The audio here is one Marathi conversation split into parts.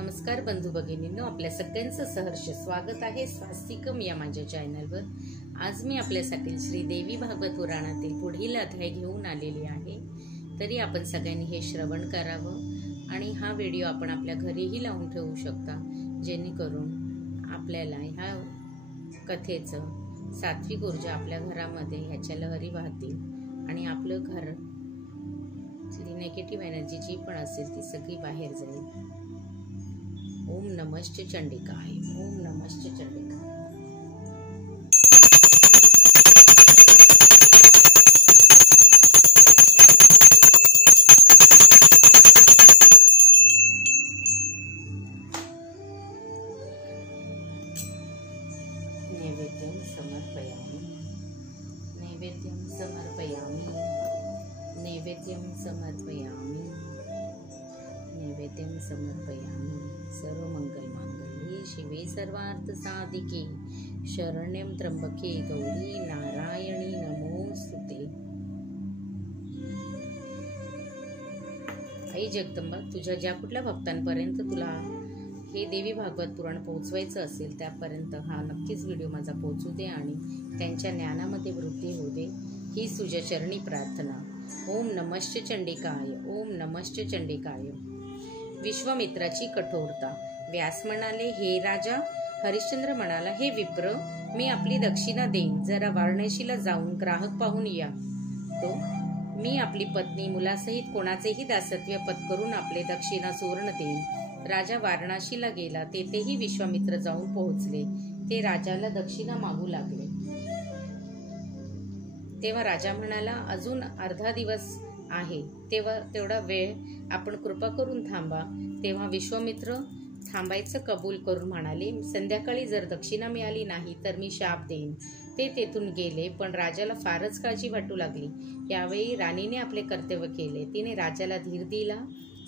नमस्कार बंधू भगिनींनो, आपल्या सगळ्यांचं सहर्ष स्वागत आहे स्वास्तिकम या माझ्या चॅनलवर। आज मी आपल्यासाठी श्री देवी भागवत पुराणातील पुढील अध्याय घेऊन आलेली आहे। तरी आपण सगळ्यांनी हे श्रवण करावं आणि हा व्हिडिओ आपण आपल्या घरीही लावून ठेवू शकता, जेणेकरून आपल्याला ह्या कथेचं सात्विक ऊर्जा आपल्या घरामध्ये ह्याच्या लहरी वाहतील आणि आपलं घर नेगेटिव्ह एनर्जी जी पण असेल ती सगळी बाहेर जाईल। ओम नमश्च चंडिकाय, ओम नमश्च चंडिकाय। नैवेद्यं समर्पयामि, नैवेद्यं समर्पयामि, नैवेद्यं समर्पयामि, नैवेद्यं समर्पयामि। सर्व मंगल मांगल्ये शिवे सर्वार्थ साधिके शरण्यं त्र्यंबके गौरी नारायणी नमोस्तुते। आई जगदंबा, तुझ्या ज्या कुठल्या भक्तांपर्यंत तुला हे देवी भागवत पुराण पोहोचवायचं असेल त्यापर्यंत हा नक्कीच व्हिडिओ माझा पोहोचू दे आणि त्यांच्या ज्ञानामध्ये वृद्धी होऊ दे, ही तुझ्या चरणी प्रार्थना। ओम नमश्च चंडिकाय, ओम नमश्च चंडिकाय। विश्वामित्राची कठोरता। व्यास म्हणाले, हे राजा। हरिश्चंद्र म्हणाला, हे विप्र, मी आपली दक्षिणा देईन, जरा वाराणसीला जाऊन ग्राहक पाहून या। तो, मी आपली पत्नी मुलासहित कोणाचेही दासत्व पत्करून आपले दक्षिणा सुवर्ण देईन। राजा वाराणसीला गेला, तेथेही विश्वामित्र जाऊन पोहोचले। ते राजाला दक्षिणा मागू लागले। तेव्हा राजा म्हणाला, अजून अर्धा दिवस आहे, तेवढा वेळ आपण कृपा करून थांबा। तेव्हा विश्वामित्र थांबायचं कबूल करून म्हणाले, संध्याकाळी जर दक्षिणा मिळाली नाही तर मी शाप देईन। ते तेथून गेले, पण राजाला फारच काळजी वाटू लागली। यावेळी राणीने आपले कर्तव्य केले। तिने राजाला धीर दिला।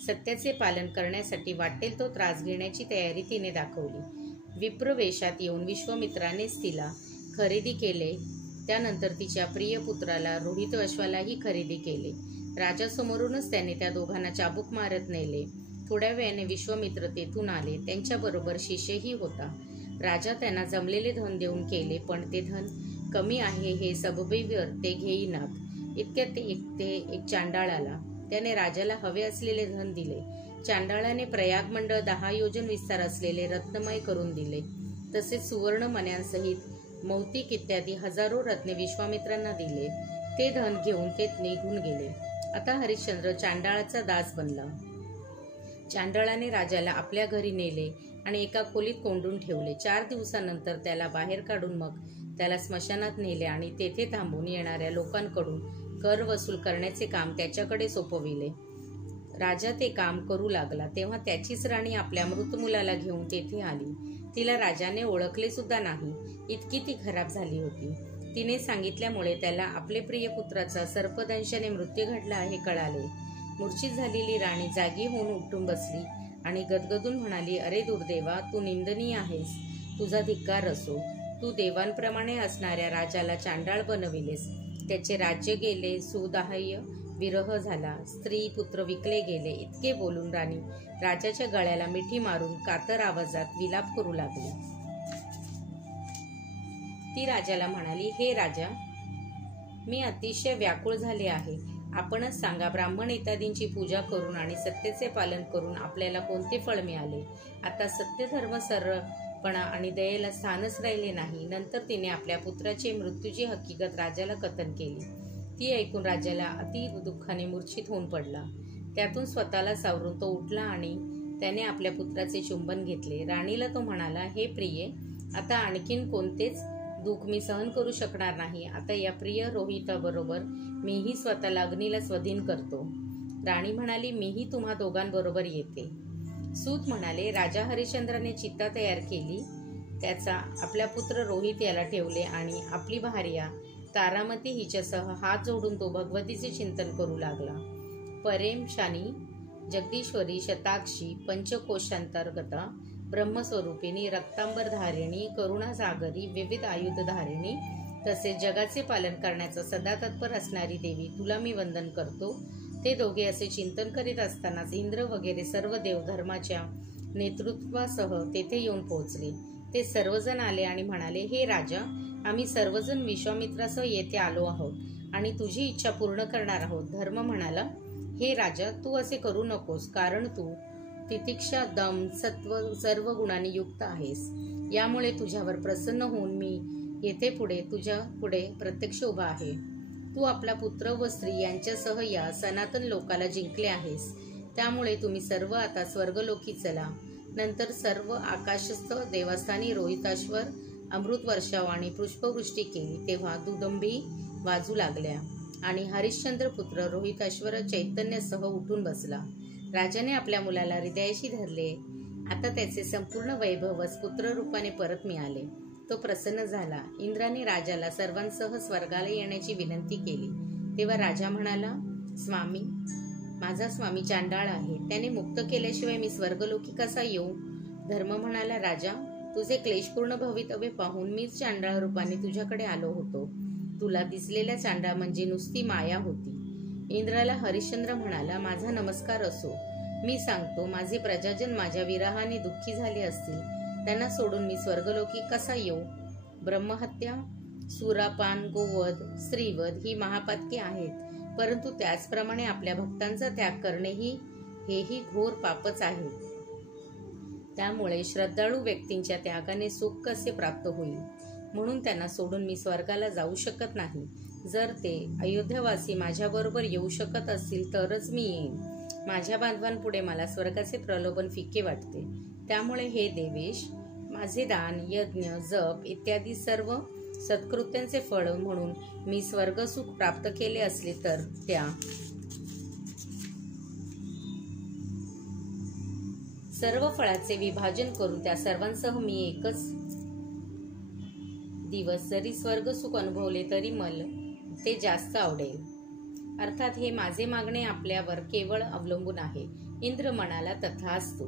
सत्याचे पालन करण्यासाठी वाटेल तो त्रास घेण्याची तयारी तिने दाखवली। विप्र वेशात येऊन विश्वामित्रानेच तिला खरेदी केले। त्यानंतर तिच्या प्रिय पुत्राला रोहित अश्वालाही खरेदी केले। राजासमोरूनच त्याने त्या दोघांना चाबूक मारत नेले। थोड्या वेळाने विश्वामित्र तेथून आले, त्यांच्याबरोबर शिष्यही होता। राजा त्यांना जमलेले धन देऊन केले, पण ते धन कमी आहे हे सबबीवर ते घेईनात। इतक्यात एक चांडाळ आला। त्याने राजाला हवे असलेले धन दिले। चांडाळाने प्रयाग मंडळ 10 योजन विस्तार असलेले रत्नमय करून दिले। तसेच सुवर्ण मण्यांसहित मौतिक इत्यादी हजारो रत्ने विश्वामित्रांना दिले। ते धन घेऊन ते निघून गेले। आता हरिश्चंद्र चांडाळाचा दास बनला। चांडाळाने राजाला आपल्या घरी नेले आणि एका खोलीत कोंडून ठेवले। 4 दिवसानंतर त्याला बाहेर काढून मग त्याला स्मशानात नेले आणि तेथे थांबून येणाऱ्या लोकांकडून कर वसूल करण्याचे काम त्याच्याकडे सोपविले। राजा ते काम करू लागला, तेव्हा त्याचीच राणी आपल्या मृत मुलाला घेऊन तेथे आली। तिला राजाने ओळखले सुद्धा नाही, इतकी ती खराब झाली होती। तिने सांगितल्यामुळे त्याला आपले प्रिय पुत्राचा सर्पदंशाने मृत्यू घडला हे कळाले। मूर्छित झालेली राणी जागी होऊन उठून बसली आणि गदगदून म्हणाली, अरे दुर्दैवा, तू निंदनीय आहेस, तुझा धिक्कार असो। तू देवांप्रमाणे असणाऱ्या राजाला चांडाळ बनविलेस, त्याचे राज्य गेले, सुदाह्य विरह झाला, स्त्री पुत्र विकले गेले। इतके बोलून राणी राजाच्या गळ्याला मिठी मारून कातर आवाजात विलाप करू लागली। ती राजाला म्हणाली, हे राजा, मी अतिशय व्याकुळ झाले आहे। आपणच सांगा, ब्राह्मण इत्यादींची पूजा करून आणि सत्याचे पालन करून आपल्याला कोणते फळ मिळाले? आता सत्य, धर्म, सरळपणा आणि दयेला स्थानच राहिले नाही। नंतर तिने आपल्या पुत्राचे मृत्यूची हकीकत राजाला कथन केली। ती ऐकून राजाला अति दुःखाने मूर्छित होऊन पडला। त्यातून स्वतःला सावरून तो उठला आणि त्याने आपल्या पुत्राचे चुंबन घेतले। राणीला तो म्हणाला, हे प्रिये, आता आणखीन कोणतेच दुःख मी सहन करू शकणार नाही। आता या प्रिय रोहिताबरोबर मीही स्वतःला अग्नीला स्वाधीन करतो। राणी म्हणाली, मीही तुम्हा दोघांबरोबर येते। सूत म्हणाले, राजा हरिश्चंद्राने चिता तयार केली, त्याचा आपला पुत्र रोहित याला ठेवले आणि आपली भार्या तारामती हिच्यासह हात जोडून तो भगवतीचे चिंतन करू लागला। परेम शानी जगदीश्वरी शताक्षी पंचकोशांतर्गता ब्रह्मस्वरूपिणी रक्तांबर धारिणी करुणासागरी विविध आयुध धारिणी तसेच जगाचे पालन करण्याचा सदा तत्पर असणारी देवी, तुला मी वंदन करतो। ते दोघे असे चिंतन करीत असतानाच इंद्र वगैरे सर्व देवधर्माच्या नेतृत्वासह तेथे येऊन पोहोचले. ते सर्वजण आले आणि म्हणाले, हे राजा, आम्ही सर्वजण विश्वामित्रासह येथे आलो आहोत आणि तुझी इच्छा पूर्ण करणार आहोत. धर्म म्हणाला, हे राजा, तू असे करू नकोस, कारण तू तितिक्षा, दम, सत्व सर्व गुणांनी युक्त आहेस. यामुळे तुझ्यावर प्रसन्न होऊन मी येथे तुझ्या पुढे प्रत्यक्ष उभा आहे. तू आपला पुत्र व स्त्री यांच्यासह या सनातन लोकाला जिंकले आहेस. त्यामुळे तुम्ही सर्व आता स्वर्गलोकी चला. नंतर सर्व आकाशस्थ देवस्थानी रोहिताश्वर अमृत वर्षाव आणि पुष्पवृष्टी केली. तेव्हा दुदंभी वाजू लागल्या आणि हरिश्चंद्र पुत्र रोहिताश्वर चैतन्यासह उठून बसला. राजाने आपल्या मुलाला हृदयाशी धरले. आता त्याचे संपूर्ण वैभवच पुत्र रूपाने परत मिळाले. तो प्रसन्न झाला. इंद्राने राजाला सर्वांसह स्वर्गाला येण्याची विनंती केली. तेव्हा राजा म्हणाला, स्वामी, माझा स्वामी चांडाळ आहे. त्याने मुक्त केल्याशिवाय मी स्वर्गलोकी कसा येऊ? धर्म म्हणाला, राजा, तुझे क्लेशपूर्ण भवितव्य पाहून मीच चांडाळ रूपाने तुझ्याकडे आलो होतो. तुला दिसलेल्या चांडाळ म्हणजे नुसती माया होती. इंद्राला हरिश्चंद्र म्हणाला, माझा नमस्कार असो. मी सांगतो, माझे प्रजाजन माझ्या विरहाने दुःखी झाले असतील. त्यांना सोडून मी स्वर्गलोकी कसा येऊ? ब्रह्महत्या, सुरापान, गोवध, स्त्रीवध ही महापातके आहेत. परंतु त्याचप्रमाणे आपल्या भक्तांचा त्याग करणे हेही घोर पापच आहे. त्यामुळे श्रद्धाळू व्यक्तींच्या त्यागाने सुख कसे प्राप्त होईल? म्हणून त्यांना सोडून मी स्वर्गाला जाऊ शकत नाही. जर ते अयोध्यावासी माझ्याबरोबर येऊ शकत असतील तरच मी येईन. माझ्या बांधवांपुढे मला स्वर्गाचे प्रलोभन फिके वाटते. त्यामुळे हे देवेश, माझे दान, यज्ञ, जप इत्यादी सर्व सत्कृत्यांचे फळ म्हणून मी स्वर्गसुख प्राप्त केले असले तर त्या सर्व फळाचे विभाजन करून त्या सर्वांसह मी एकच दिवस जरी स्वर्गसुख अनुभवले तरी मला ते जास्त आवडेल. अर्थात हे माझे मागणे आपल्यावर केवळ अवलंबून आहे. इंद्र म्हणाला, तथास्तु.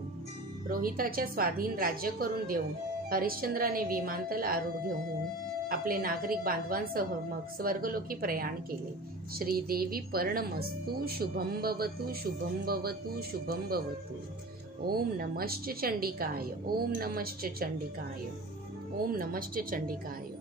रोहिताच्या स्वाधीन राज्य करून देऊन हरिश्चंद्राने विमानतल आरूढ घेऊन आपले नागरिक बांधवांसह मग स्वर्गलोकी प्रयाण केले. श्रीदेवी पर्णमस्तु. शुभं भवतु, शुभं भवतु, शुभं भवतु. ओम नमश्च चंडिकाय, ओम नमश्च चंडिकाय, ओम नमश्च चंडिकाय.